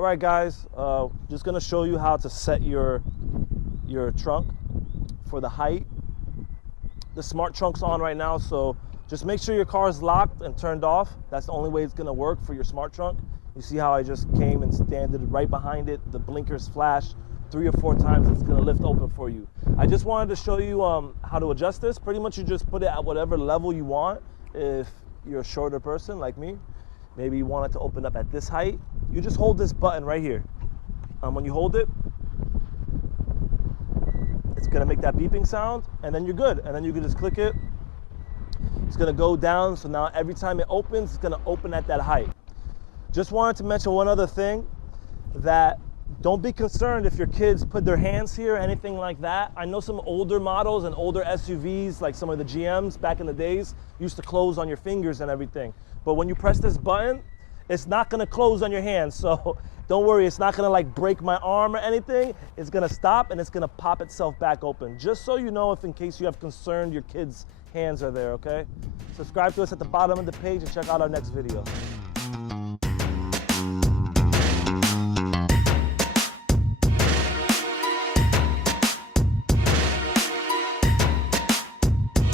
All right, guys, just gonna show you how to set your trunk for the height. The Smart Trunk's on right now, so just make sure your car is locked and turned off. That's the only way it's gonna work for your Smart Trunk. You see how I just came and standed right behind it. The blinkers flash 3 or 4 times. It's gonna lift open for you. I just wanted to show you how to adjust this. Pretty much you just put it at whatever level you want. If you're a shorter person like me, maybe you want it to open up at this height. You just hold this button right here. When you hold it, it's gonna make that beeping sound, and then you're good. And then you can just click it. It's gonna go down, so now every time it opens, it's gonna open at that height. Just wanted to mention one other thing, that don't be concerned if your kids put their hands here or anything like that. I know some older models and older SUVs, like some of the GMs back in the days, used to close on your fingers and everything. But when you press this button, it's not gonna close on your hands, so don't worry, it's not gonna like break my arm or anything. It's gonna stop and it's gonna pop itself back open. Just so you know, if in case you have concern your kids' hands are there, okay? Subscribe to us at the bottom of the page and check out our next video.